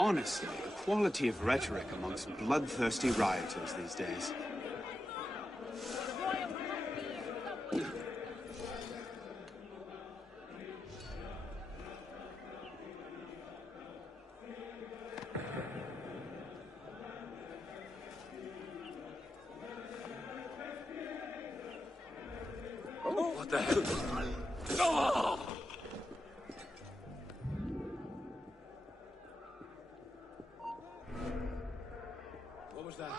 Honestly, the quality of rhetoric amongst bloodthirsty rioters these days. What the hell? Oh! What was that?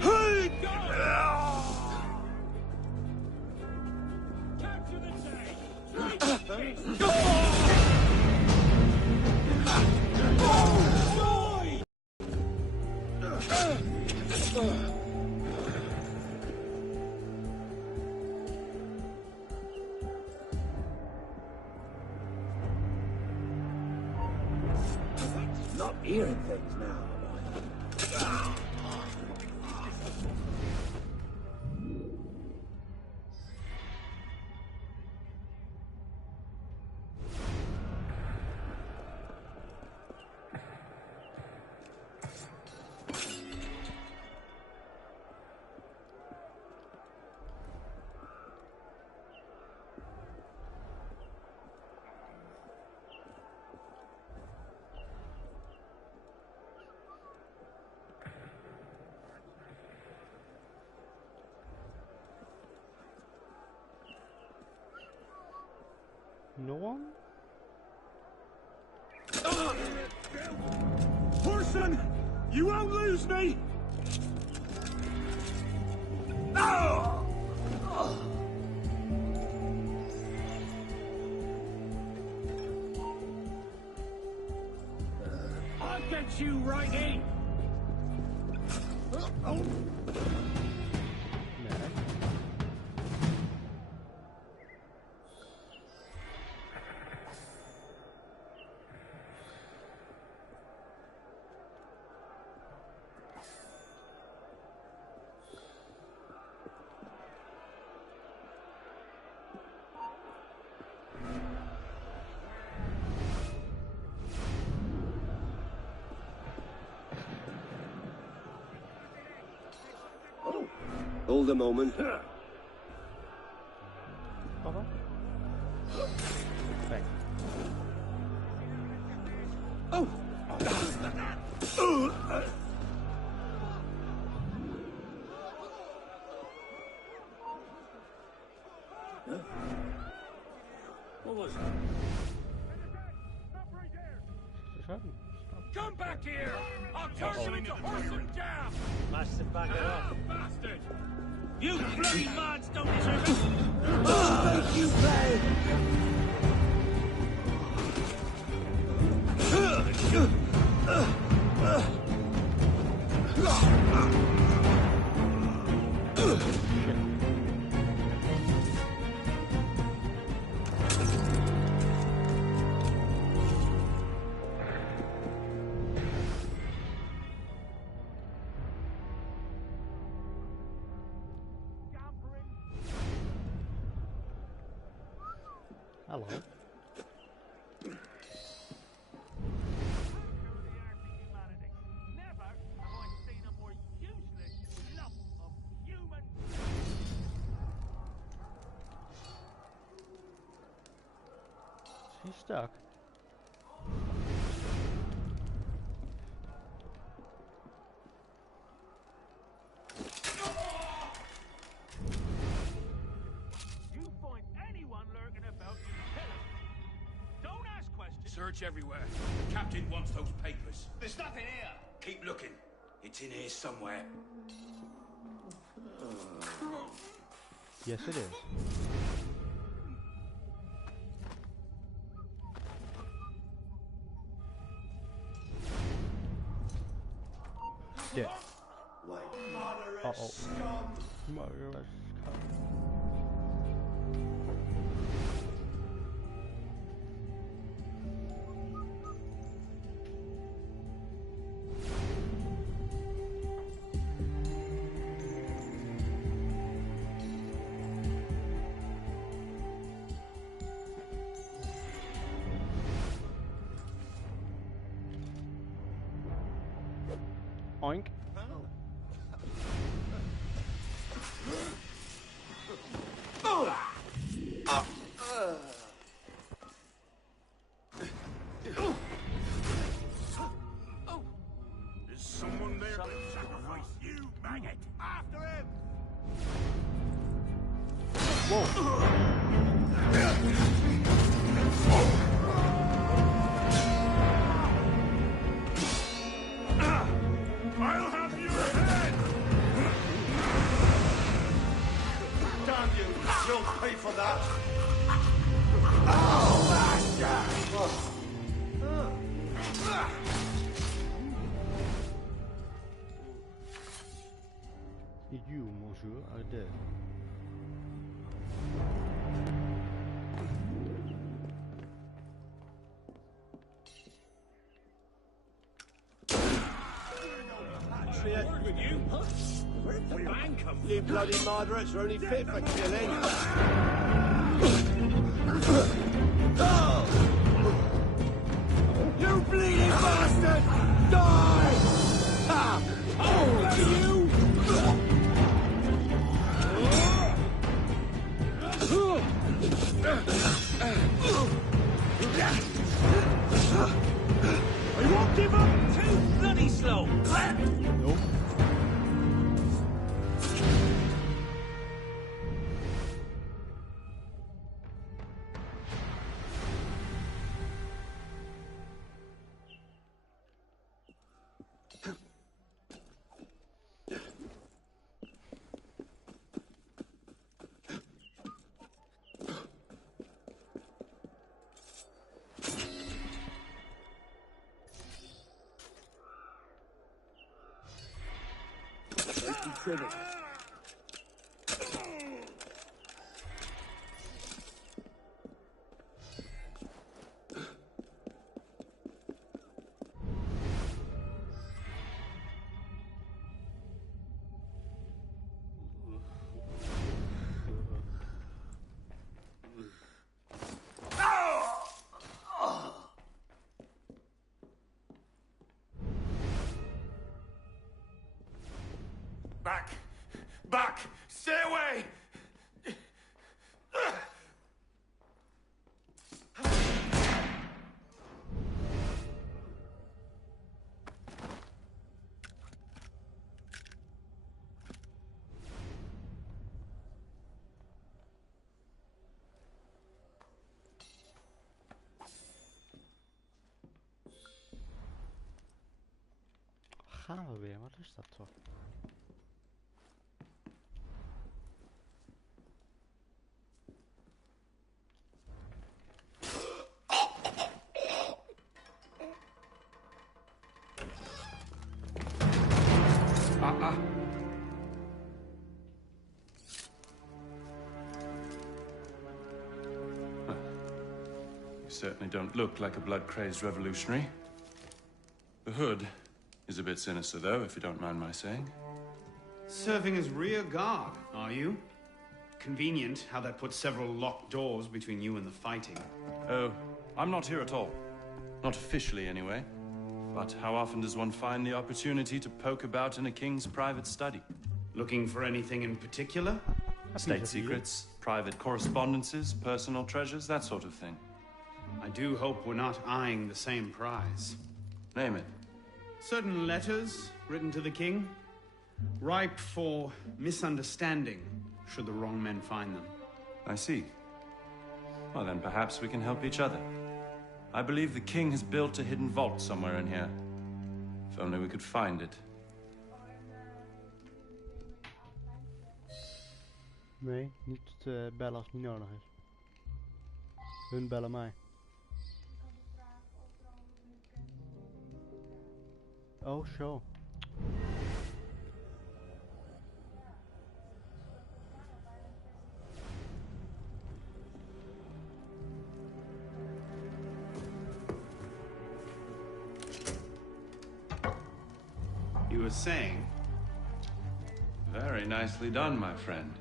Hey! Capture the tank! Not hearing things now, am I? No one? Person! You won't lose me! No! I'll get you right in! Hold a moment. Papa? Thanks. Oh! What was that? Come back here! I'll turn you into horse and jam! Massive back it up. Bastard! You bloody mods don't deserve it! Thank you, play! Hello. She's stuck. Search everywhere. The captain wants those papers. There's nothing here. Keep looking. It's in here somewhere. Yes, it is. Yeah. Uh-oh. Murderous scum. Oink. There's someone there to sacrifice you, maggot! After him! I'll have your head! Damn you! You'll pay for that! You, monsieur, are dead. With you? Where'd the bang come from? You bloody moderates are only fit for killing. You bleeding bastard! Die! Ha! Oh, you! I won't give up! Too bloody slow! Nope. Back! Back! Stay away! Gaan we weer, wat is dat toch? You certainly don't look like a blood-crazed revolutionary. The hood is a bit sinister, though, if you don't mind my saying. Serving as rear guard, are you? Convenient how that puts several locked doors between you and the fighting. Oh, I'm not here at all. Not officially, anyway. But how often does one find the opportunity to poke about in a king's private study? Looking for anything in particular? State secrets, private correspondences, personal treasures, that sort of thing. I do hope we're not eyeing the same prize. Name it. Certain letters written to the king, ripe for misunderstanding should the wrong men find them. I see. Well, then perhaps we can help each other. I believe the king has built a hidden vault somewhere in here. If only we could find it. Nee, niet bellen als het niet nodig is. Hun bellen mij. Oh, zo. You were saying? Very nicely done, my friend.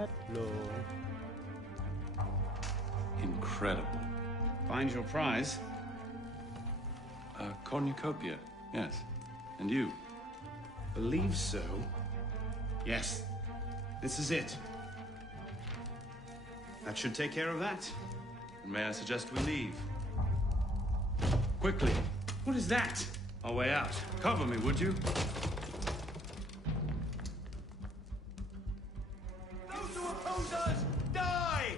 Hello. Incredible. Find your prize. Cornucopia, yes. And you? Believe so. Yes. This is it. That should take care of that. And may I suggest we leave? Quickly. What is that? Our way out. Cover me, would you? Those who oppose us, die!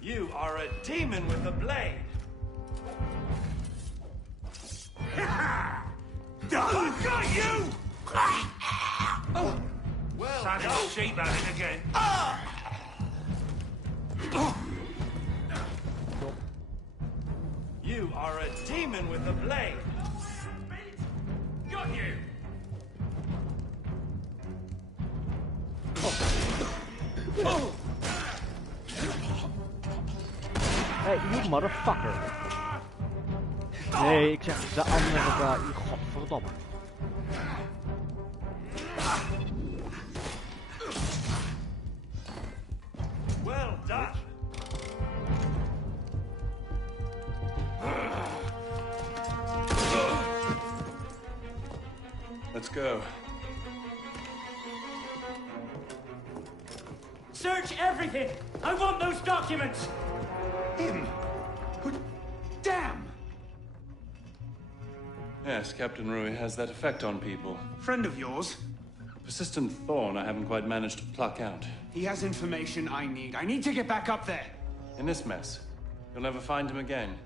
You are a demon with a blade. Got you! Well, saddle sheep at it again. You are a demon with a blade. Got you! Hey, you motherfucker. Nee, ik zeg de andere daar. Godverdomme. Well done. Let's go. Search everything! I want those documents! Him! Damn! Yes, Captain Rui has that effect on people. Friend of yours? Persistent thorn I haven't quite managed to pluck out. He has information I need. I need to get back up there. In this mess, you'll never find him again.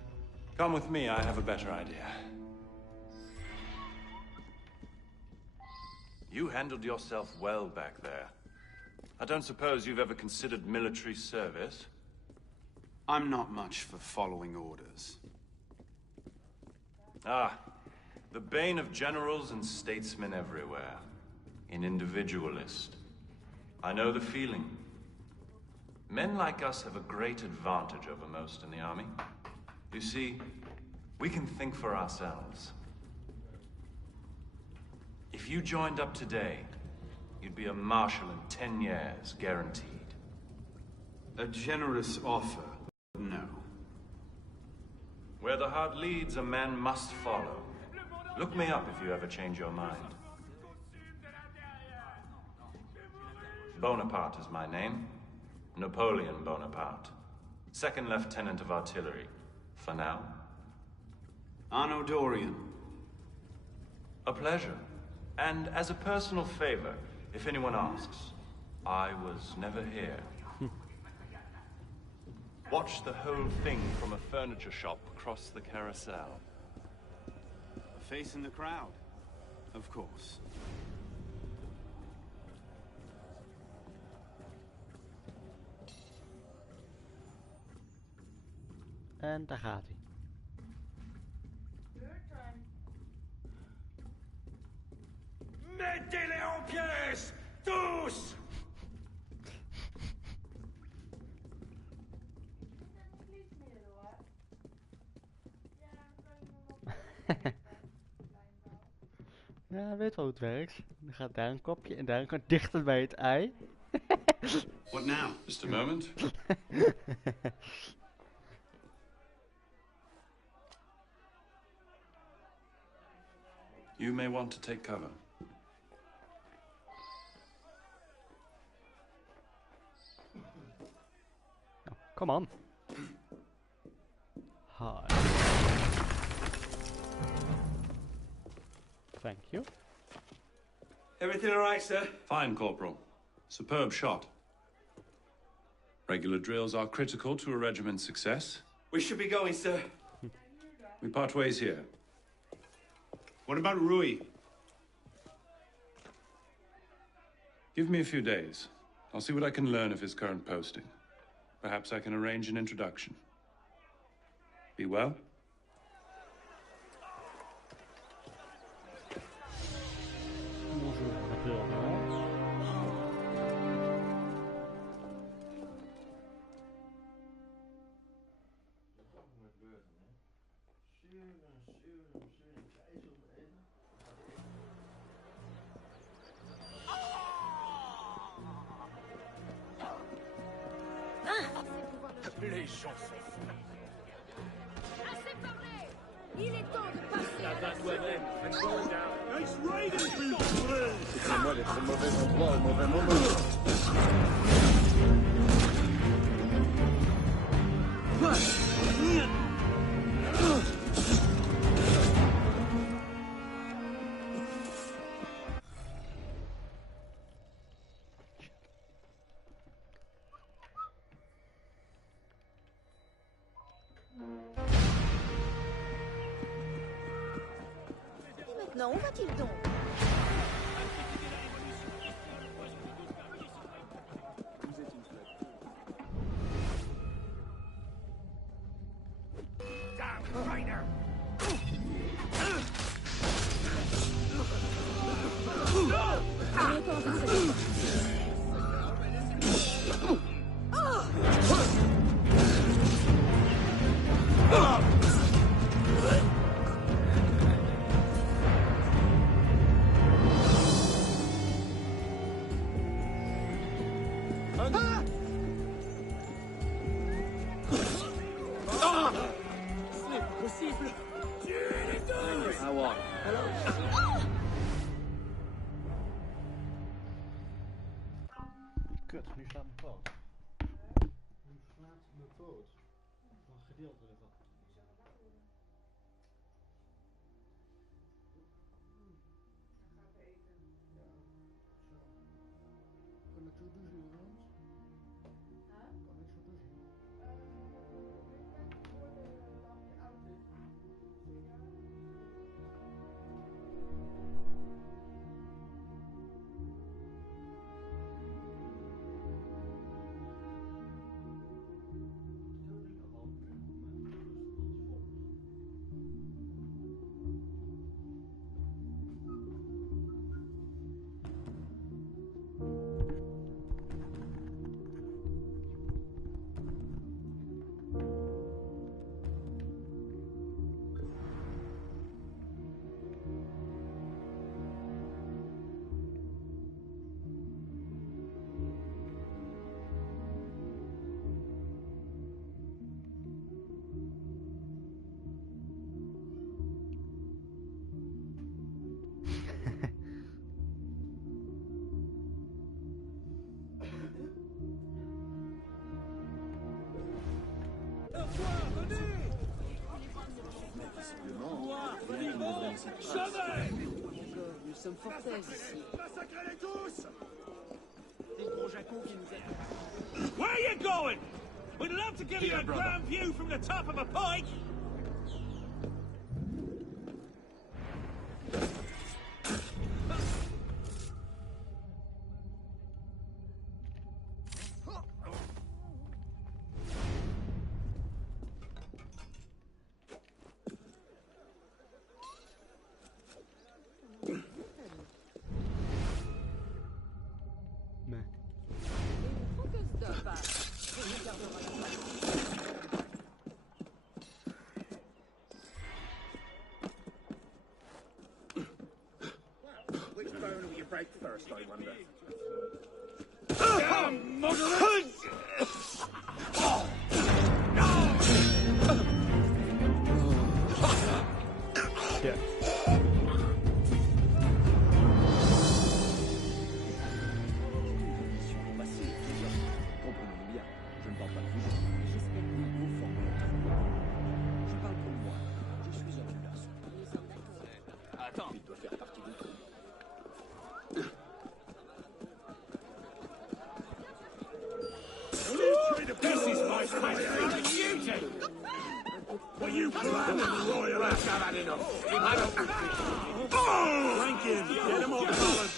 Come with me, I have a better idea. You handled yourself well back there. I don't suppose you've ever considered military service? I'm not much for following orders. Ah, the bane of generals and statesmen everywhere. An individualist. I know the feeling. Men like us have a great advantage over most in the army. You see, we can think for ourselves. If you joined up today, you'd be a marshal in 10 years, guaranteed. A generous offer, but no. Where the heart leads, a man must follow. Look me up if you ever change your mind. Bonaparte is my name. Napoleon Bonaparte. Second Lieutenant of Artillery. For now. Arno Dorian. A pleasure. And as a personal favor, if anyone asks, I was never here. Watch the whole thing from a furniture shop across the carousel. A face in the crowd. Of course. En daar gaat hij. Mettez-les en pièces! Tous! Ja, weet wel hoe het werkt. Dan gaat daar een kopje en daar een dichter bij het ei. What now? Just a moment. You may want to take cover. Nou, come on. Hi. Thank you. Everything all right, sir? Fine, Corporal. Superb shot. Regular drills are critical to a regiment's success. We should be going, sir. We part ways here. What about Rui? Give me a few days. I'll see what I can learn of his current posting. Perhaps I can arrange an introduction. Be well. Bonjour, Napoleon. Les gens sont fous. Assez parlé! Il est temps de passer à Là-bas, toi-même. Nice riding, people! Excusez-moi d'être au mauvais endroit au mauvais moment. Et maintenant, où va-t-il donc? Kut, nu slaat mijn poot. Nu slaat mijn poot. Een gedeelte ervan. Kan ik zo douchen, jongens? Kan ik zo douchen? Jamais! Nous sommes fort thèses ici. Massacrez-les tous! Des gros jacons qui nous aident. Where are you going? We'd love to give you a grand view from the top of a pike. Which bone will you break first, I wonder? Yeah. Comprenez-nous bien, je ne parle pas de vous. J'espère que vous vous formez autrement. Je parle pour moi. Je suis ambulance. Attends. Il doit faire partie du truc. This is my special duty. Will you plan and royal ass have had enough? Flank him! Get him off balance!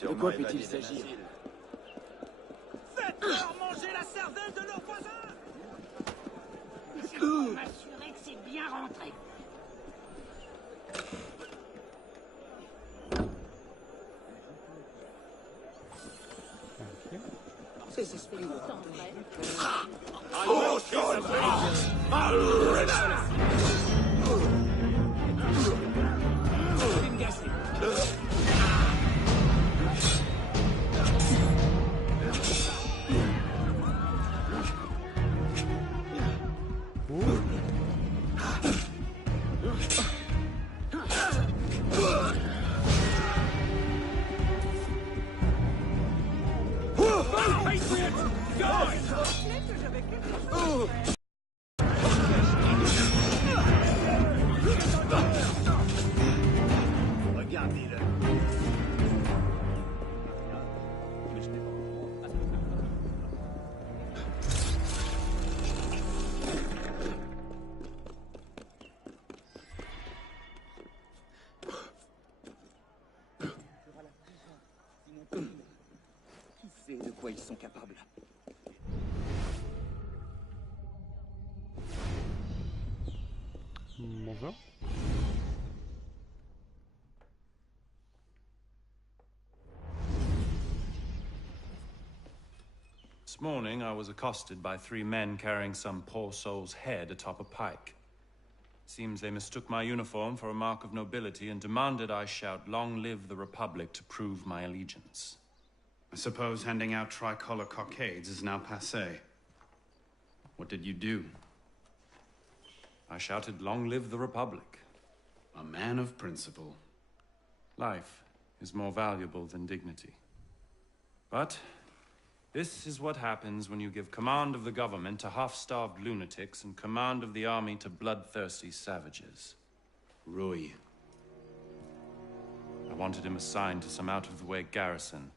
De quoi peut-il s'agir? Faites-leur manger la cervelle de leurs voisins! M'assurer que c'est bien rentré. Dank je. De quoi ils sont capables. Bonjour. This morning, I was accosted by 3 men carrying some poor soul's head atop a pike. Seems they mistook my uniform for a mark of nobility and demanded I shout, "Long live the Republic," to prove my allegiance. I suppose handing out tricolor cockades is now passé. What did you do? I shouted, "Long live the Republic." A man of principle. Life is more valuable than dignity. But this is what happens when you give command of the government to half-starved lunatics and command of the army to bloodthirsty savages. Rui. I wanted him assigned to some out-of-the-way garrison,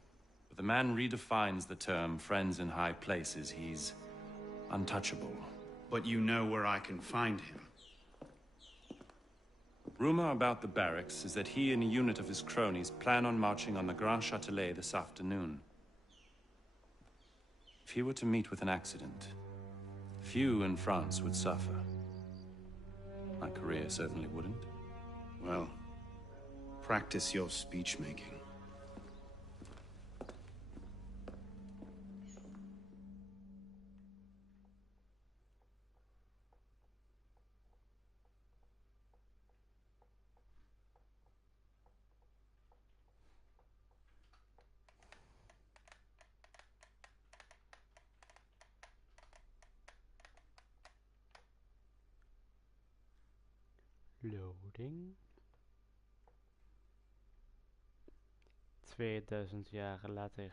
but the man redefines the term "friends in high places." He's untouchable. But you know where I can find him. Rumor about the barracks is that he and a unit of his cronies plan on marching on the Grand Châtelet this afternoon. If he were to meet with an accident, few in France would suffer. My career certainly wouldn't. Well, practice your speech-making. Loading. 2000 jaar later.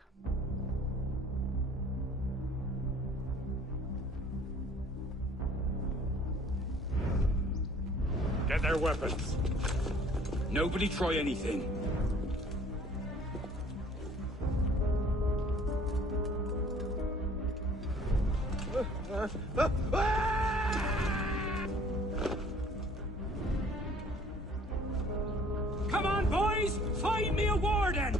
Get their weapons. Nobody try anything. Come on, boys! Find me a warden!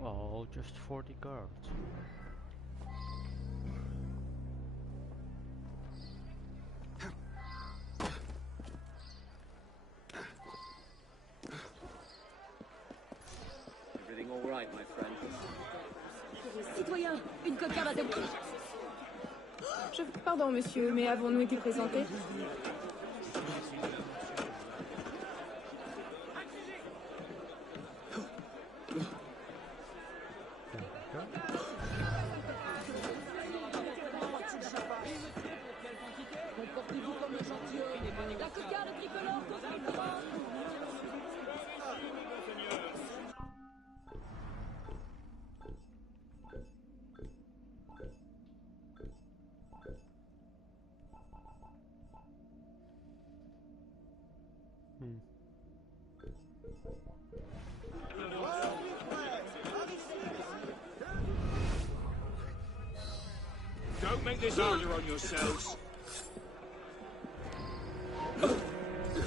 Oh, just 40 guards. Everything all right, my friend? Citoyen, une cocarde à début. Pardon, monsieur, mais avons-nous été présentés? La cocarde tricolore conformément. Don't make this harder on yourselves.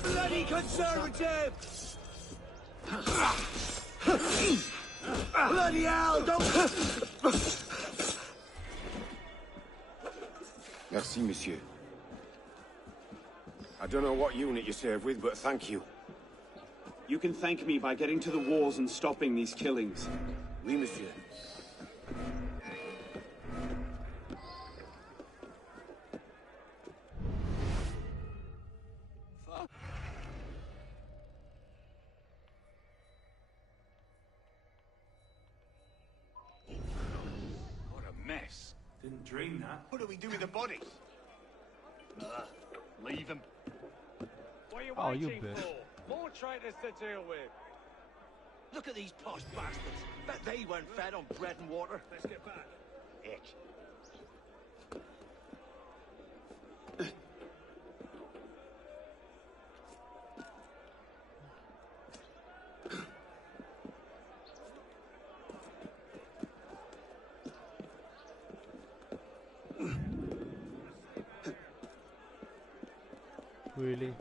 Bloody conservative! Bloody hell, don't... Merci, monsieur. I don't know what unit you serve with, but thank you. You can thank me by getting to the walls and stopping these killings. Oui, monsieur. What a mess. Didn't dream that. What do we do with the bodies? Leave them. What are you Oh, you waiting bitch. for? More traitors to deal with. Look at these posh bastards. Bet they weren't fed on bread and water. Let's get back. Itch. Really?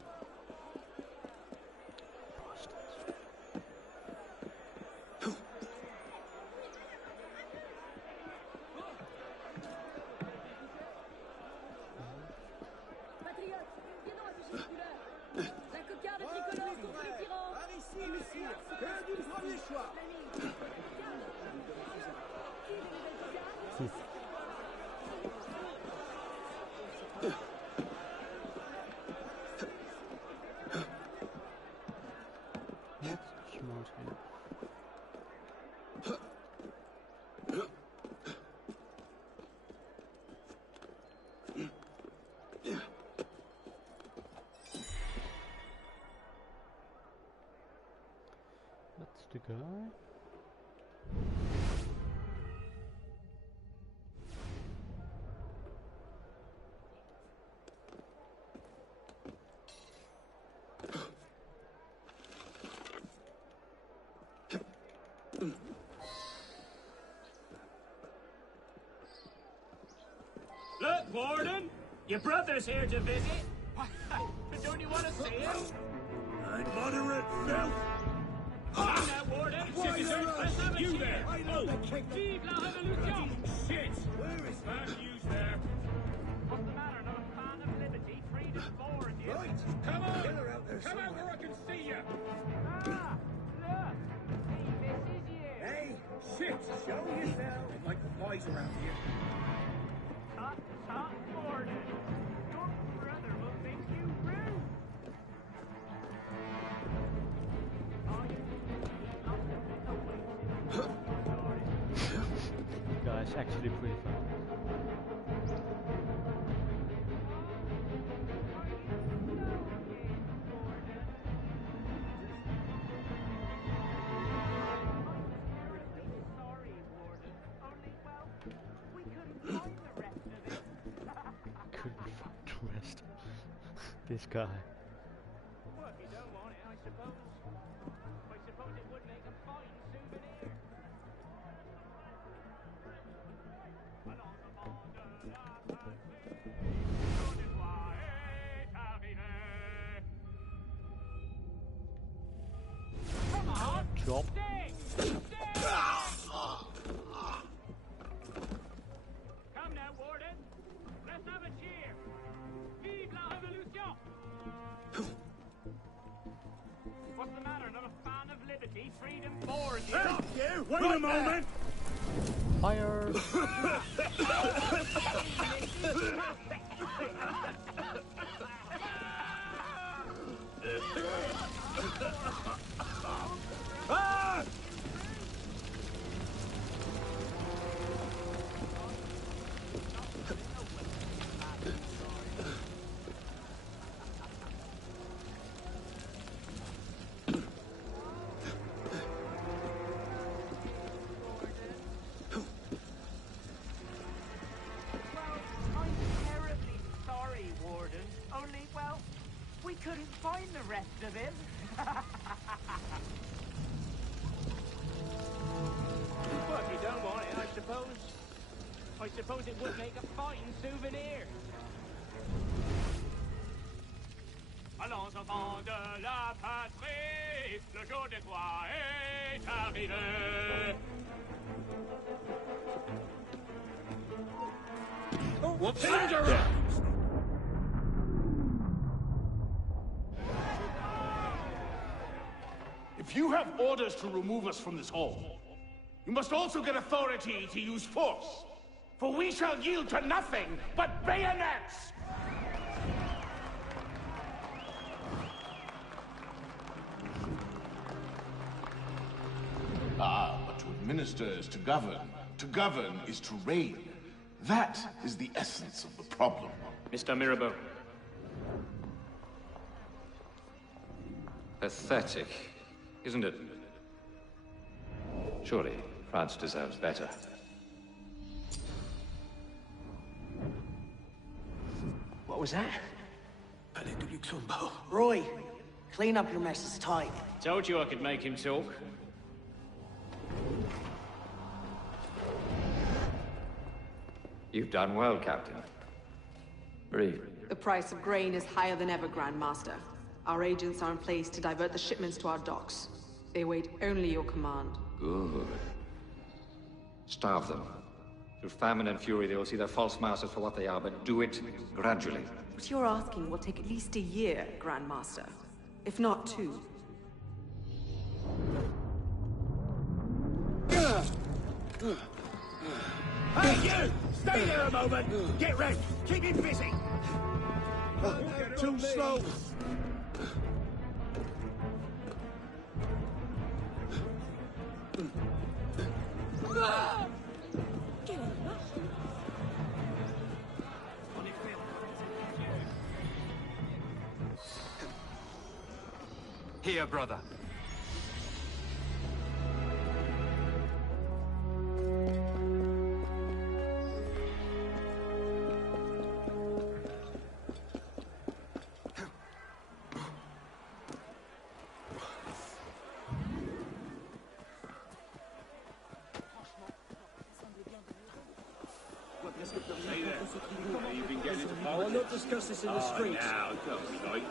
Patriotes, viens afficher les couleurs. La cocarde tricolore contre les tyrans. Par ici, messire. Cœur du premier choix. What? Smart here. That's the guy. Look, Warden! Your brother's here to visit. Don't you want to see him? Moderate filth. Come now, Warden! Citizens, let's have a You cheer. there! Oh, vive la révolution! Shit! Where is Bad news there. What's the matter? Not a fan of liberty, freedom, for you? Right. Come on! Killer out there Come out somewhere. where I can see you! Ah, look! Hey, this is you. Hey, Shit! show yourself. Like flies around here. Tut, tut, Warden. Your brother will think you rude. Oh, you lost a bit of weight. Sorry. The guy's actually pretty fun. Couldn't find the rest. This guy. Well, if you don't want it, I suppose it would make a fine souvenir. Come on! Drop. Sting! Sting! Come now, Warden. Let's have a cheer. Vive la révolution! What's the matter? Not a fan of liberty, freedom, for you? Stop you. Wait a moment! Fire! Ah! I'm terribly sorry, Warden. Only, well, we couldn't find the rest of him. Well, if you don't want it, I suppose it would make a fine souvenir. Allons enfants de la patrie, le jour de gloire est arrivé. What's dangerous? you have orders to remove us from this hall, you must also get authority to use force. For we shall yield to nothing but bayonets! Ah, but to administer is to govern. To govern is to reign. That is the essence of the problem. Mr. Mirabeau. Pathetic, isn't it? Surely, France deserves better. What was that? Palais de Luxembourg. Roy, clean up your mess, it's time. Told you I could make him talk. You've done well, Captain. Read. The price of grain is higher than ever, Grand Master. Our agents are in place to divert the shipments to our docks. They await only your command. Good. Starve them. Through famine and fury, they will see their false masters for what they are, but do it gradually. What you're asking will take at least a year, Grand Master. If not two. Hey, you! Stay there a moment! Get ready! Keep him busy! Too slow! Here, brother. You've been getting into I will not discuss this in the streets. Now, don't be like...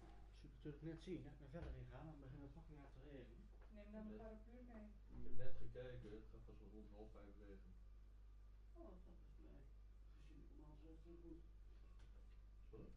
Natuurlijk net zien, hè? Naar verder ingaan, dan begint het nog meer te regenen. Neem dan een paraplu mee. Ik heb net gekeken, het gaat pas wel rond 4:30 regenen. Oh, dat valt best mee. Gezien de command zegt het goed. Sorry?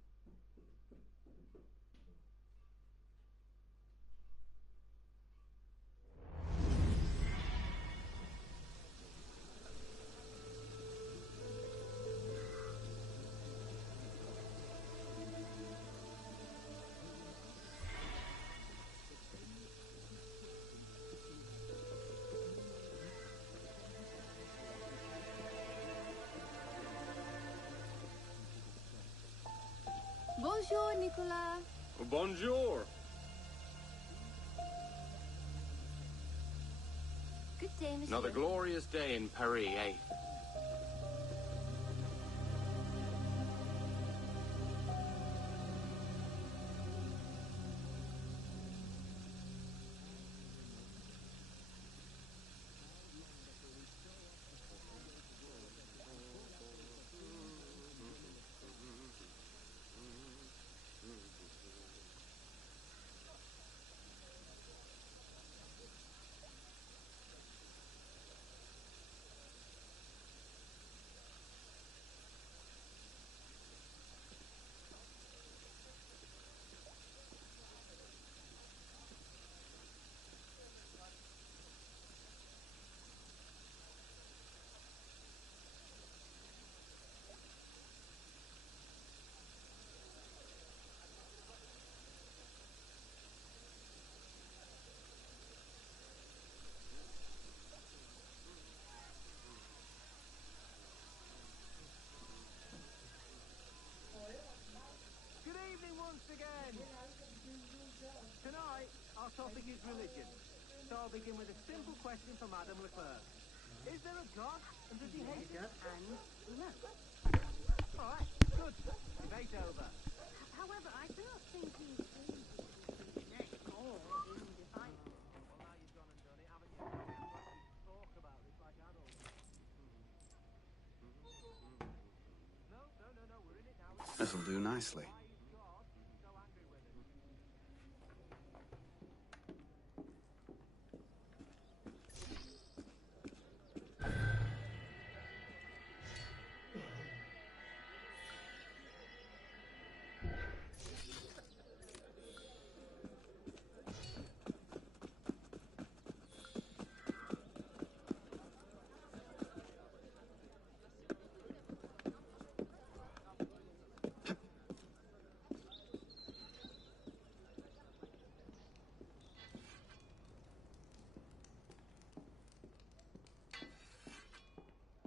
Bonjour, Nicolas. Bonjour. Good day, monsieur. Another glorious day in Paris, eh? Tonight, our topic is religion. So I'll begin with a simple question from Adam Leclerc. Is there a God, and does he hate us? And no. All right, good. Debate over. However, I do not think he's next or indefinable. Well, now you've gone and done it, haven't you? Talk about this like adults. No, we're in it now. This'll do nicely.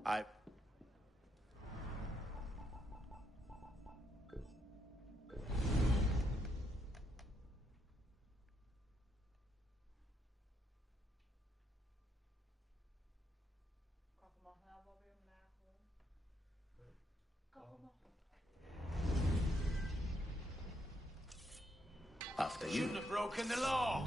I... After you. Shouldn't have broken the law.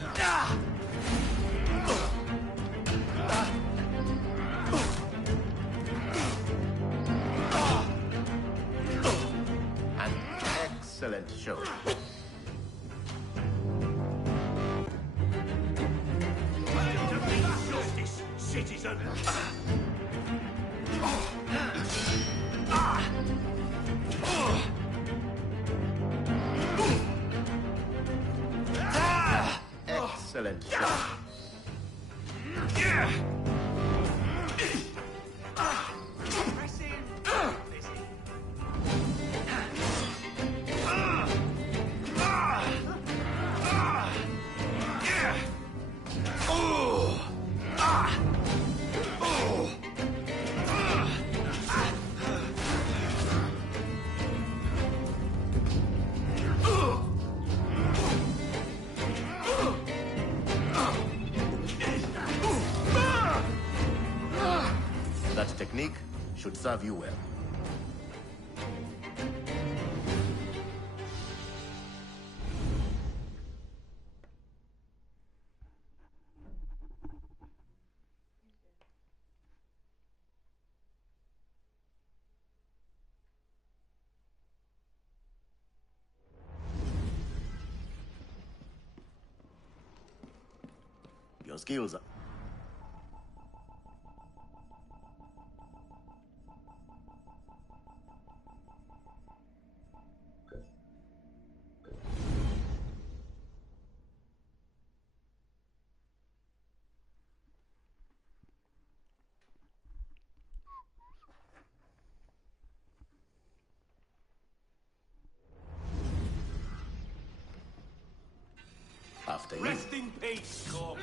An excellent show. Justice, citizen. Excellent shot. That technique should serve you well. Your skills are... After you. Rest in peace, Corp.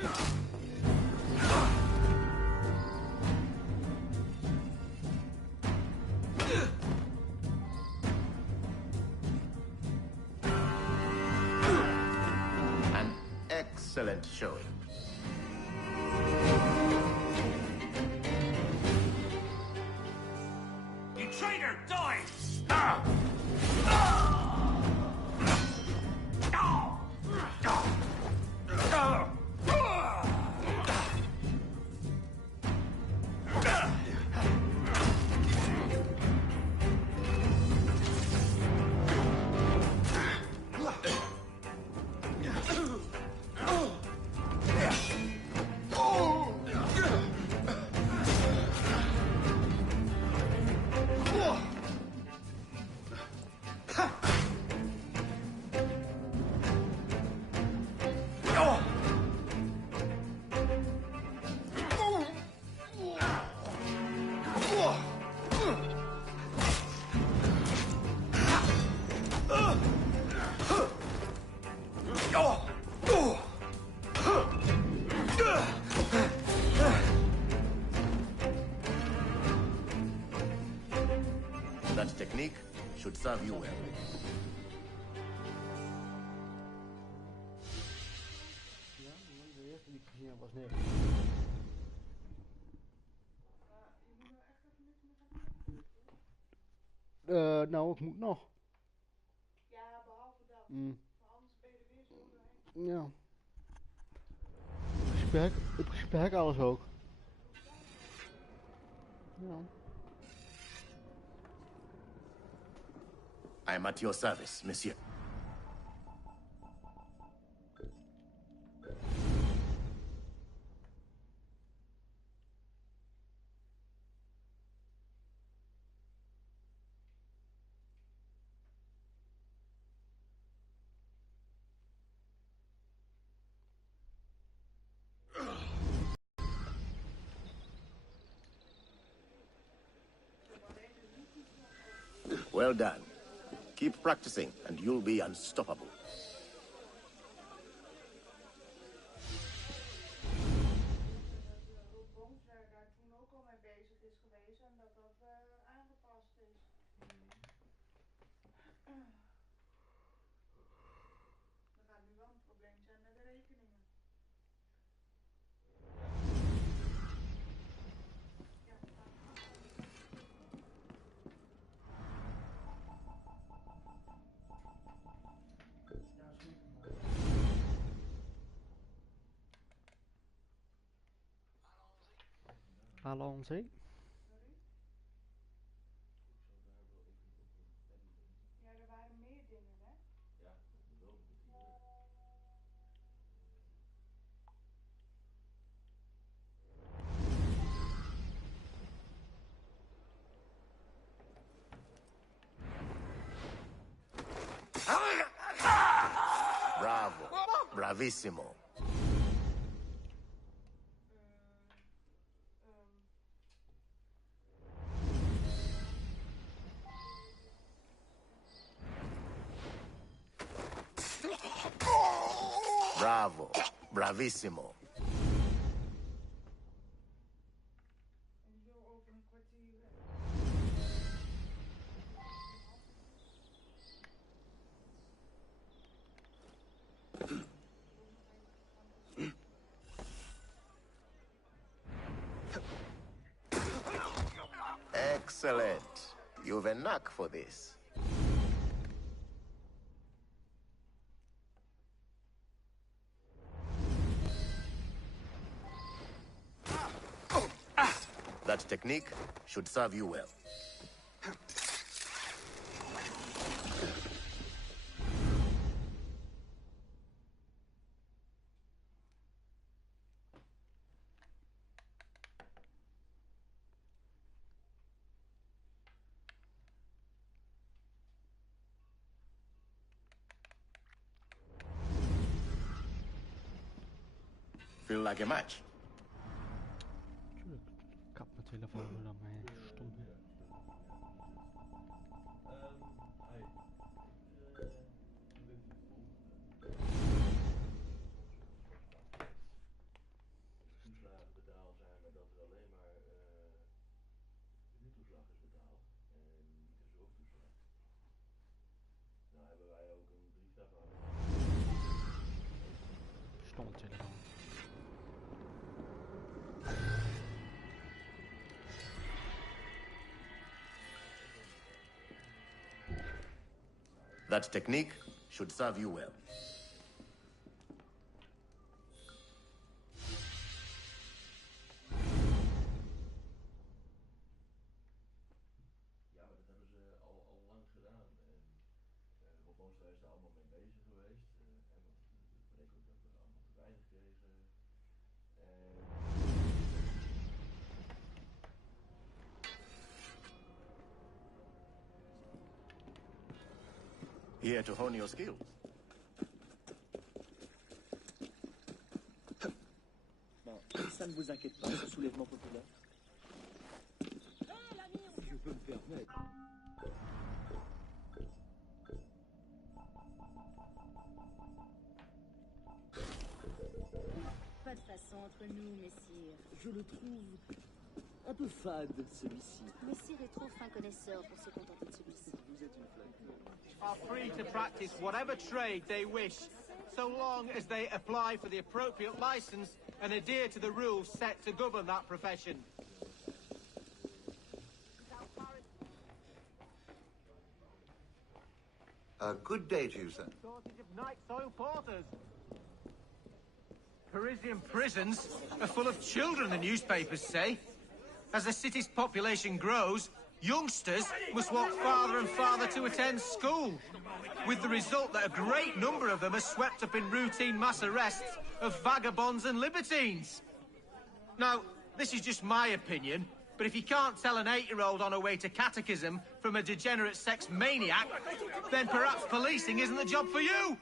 An excellent showing. You traitor, die! That technique should serve you well. Ja, de eerste die ik gezien heb was niks. Nou, ik moet nog. Ja, behalve dat. Mm. Maar anders ben je er weer zo doorheen. Ja. Op gesprek alles ook. Ja. I am at your service, monsieur. Well done. Keep practicing, and you'll be unstoppable. Bondswerk daar toen ook al mee bezig is geweest. En dat aangepast is. Er gaat nu wel een probleem zijn met de rekeningen. Allons-y. Ja, er waren meer dingen, hè? Ja, dat moet wel een kwartier. Bravo. Bravissimo. Bravo. Bravissimo. En zo over een kwartier. Excellent. You've a knack for this. That technique should serve you well. Feel like a match? Kap mijn telefoon er dan mee. Stom. Toeslagen betaald zijn, maar dat er alleen maar de toeslag is betaald en niet de zorgtoeslag. Nou hebben wij ook een brief daarvan. Stomme telefoon. That technique should serve you well. Ja, maar dat hebben ze al lang gedaan. En Rob Moostra is daar allemaal mee bezig geweest. Want het bleek ook dat we allemaal te weinig kregen. Here to hone your skills. Bon, ça ne vous inquiète pas, ce soulèvement populaire. Si je peux me permettre. Pas de façon entre nous, messire. Je le trouve un peu fade, celui-ci. Messire est trop fin connaisseur pour se contenter de celui-ci. Vous êtes une flaque. Are free to practice whatever trade they wish, so long as they apply for the appropriate license and adhere to the rules set to govern that profession. Good day to you, sir. Shortage of night soil porters. Parisian prisons are full of children, the newspapers say. As the city's population grows, youngsters must walk farther and farther to attend school, with the result that a great number of them are swept up in routine mass arrests of vagabonds and libertines. Now, this is just my opinion, but if you can't tell an 8-year-old on her way to catechism from a degenerate sex maniac, then perhaps policing isn't the job for you!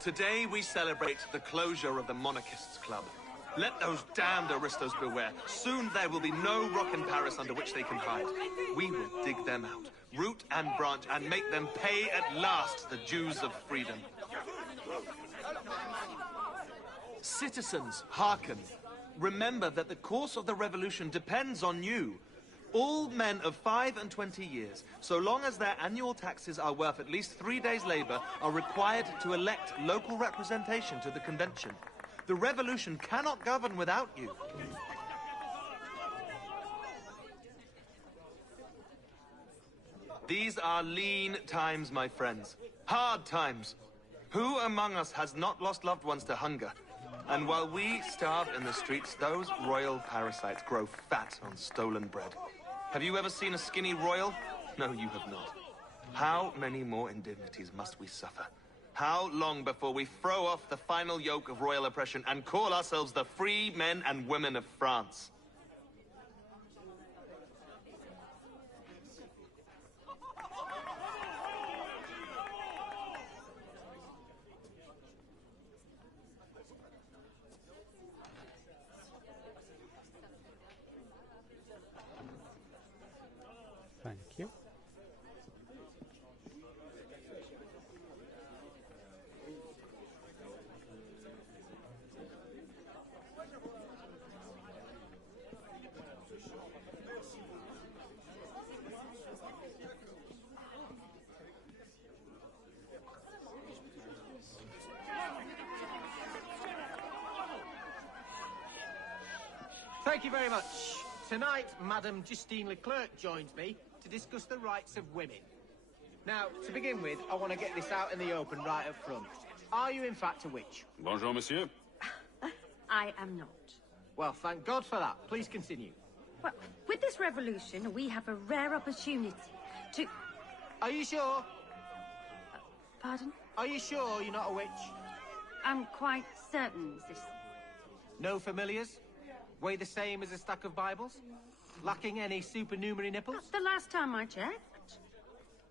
Today we celebrate the closure of the Monarchists Club. Let those damned aristos beware. Soon there will be no rock in Paris under which they can hide. We will dig them out, root and branch, and make them pay at last the dues of freedom. Citizens, hearken. Remember that the course of the revolution depends on you. All men of 5 and 20 years, so long as their annual taxes are worth at least 3 days' labor, are required to elect local representation to the convention. The revolution cannot govern without you. These are lean times, my friends. Hard times. Who among us has not lost loved ones to hunger? And while we starve in the streets, those royal parasites grow fat on stolen bread. Have you ever seen a skinny royal? No, you have not. How many more indignities must we suffer? How long before we throw off the final yoke of royal oppression and call ourselves the free men and women of France? Thank you. Thank you very much. Tonight, Madame Justine Leclerc joins me to discuss the rights of women. Now, to begin with, I want to get this out in the open right up front. Are you in fact a witch? Bonjour, monsieur. I am not. Well, thank God for that. Please continue. Well, with this revolution, we have a rare opportunity to... Are you sure? Pardon? Are you sure you're not a witch? I'm quite certain, sis. No familiars? Weigh the same as a stack of Bibles? Lacking any supernumerary nipples? Not the last time I checked.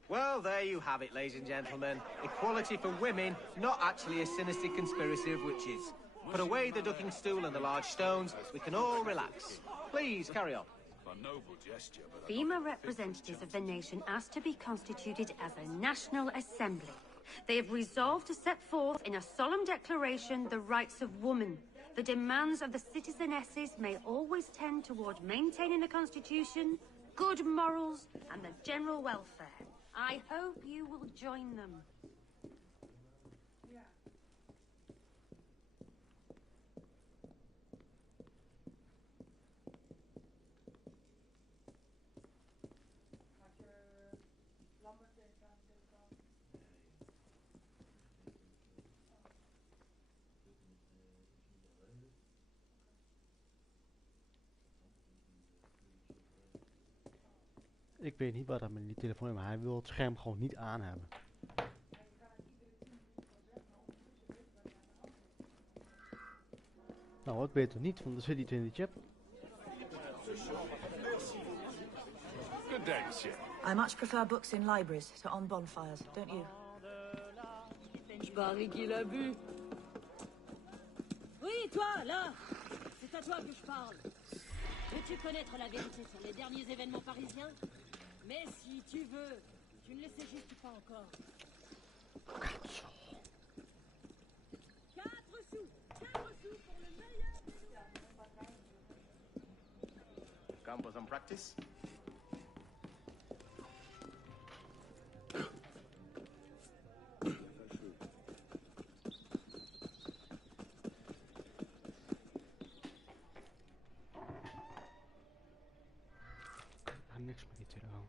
Well, there you have it, ladies and gentlemen. Equality for women, not actually a sinister conspiracy of witches. Put away the ducking stool and the large stones, we can all relax. Please, carry on. A noble gesture, but Female representatives of the nation asked to be constituted as a national assembly. They have resolved to set forth in a solemn declaration the rights of woman. The demands of the citizenesses may always tend toward maintaining the Constitution, good morals, and the general welfare. I hope you will join them. Ik weet niet wat er met die telefoon is, maar hij wil het scherm gewoon niet aan hebben. Nou, wat weet je niet van de City 20 chap? Good day, monsieur. I much prefer books in libraries to on bonfires, don't you? Je parie qu'il a bu. Oui, toi, là. C'est à toi que je parle. Veux-tu connaître la vérité sur les derniers événements parisiens? Mais si tu veux, tu ne le sais juste pas encore. 4 sous. 4 sous pour le meilleur. Come for some practice? Niks meer te doen.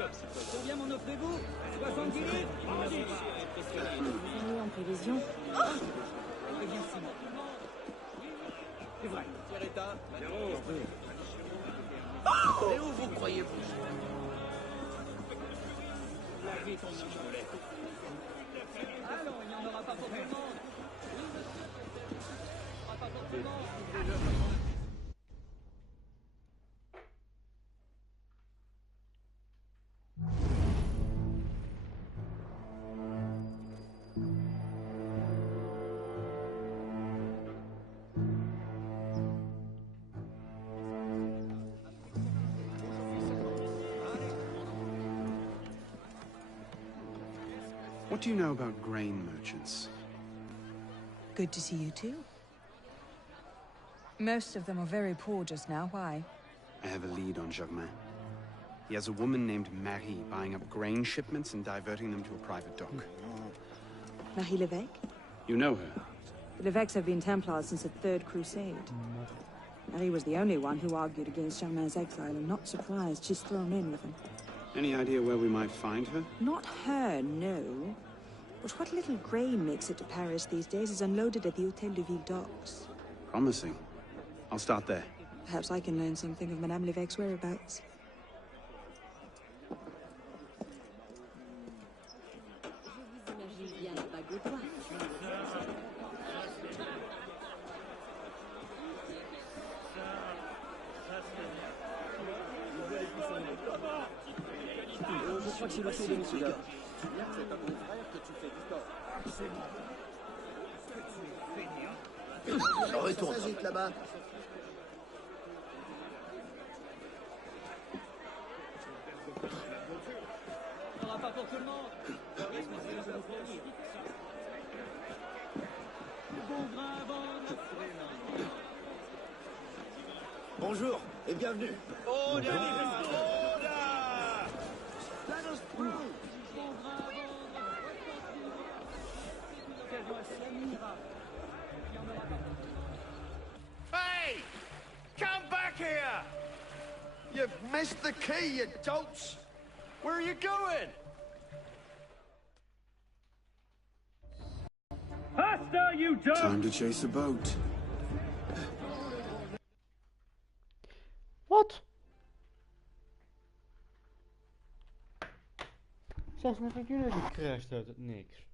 Combien m'en offrez-vous 70 livres. En prévision. Eh bien, Simon. C'est vrai. Pierretta, Mais où vous croyez-vous? Lavez ton homme. Allons, il n'y en aura pas pour tout le monde. Oui, monsieur. Il n'y en aura pas pour tout le monde. What do you know about grain merchants? Good to see you too. Most of them are very poor just now. Why? I have a lead on Germain. He has a woman named Marie buying up grain shipments and diverting them to a private dock. Marie Levesque? You know her? The Levesques have been Templars since the Third Crusade. Marie was the only one who argued against Germain's exile. I'm not surprised she's thrown in with him. Any idea where we might find her? Not her, no. But what little grain makes it to Paris these days is unloaded at the Hôtel de Ville docks. Promising. I'll start there. Perhaps I can learn something of Madame Levesque's whereabouts. Je crois que c'est le tour de mon cigare. C'est à ton frère que tu fais du tort. Retourne vite là-bas. Il n'y en aura pas pour tout le monde. Laisse-moi vous fournir. Bon grain à vendre. Bonjour et bienvenue. Order! Let us through. Bon grain à vendre. L'occasion à Samira. Il n'y en aura pas. Hey! Come back here! You've missed the key, you dolts! Where are you going? Faster, you dolt! Time to chase a boat. Wat? 36 uur gecrashed uit het niks.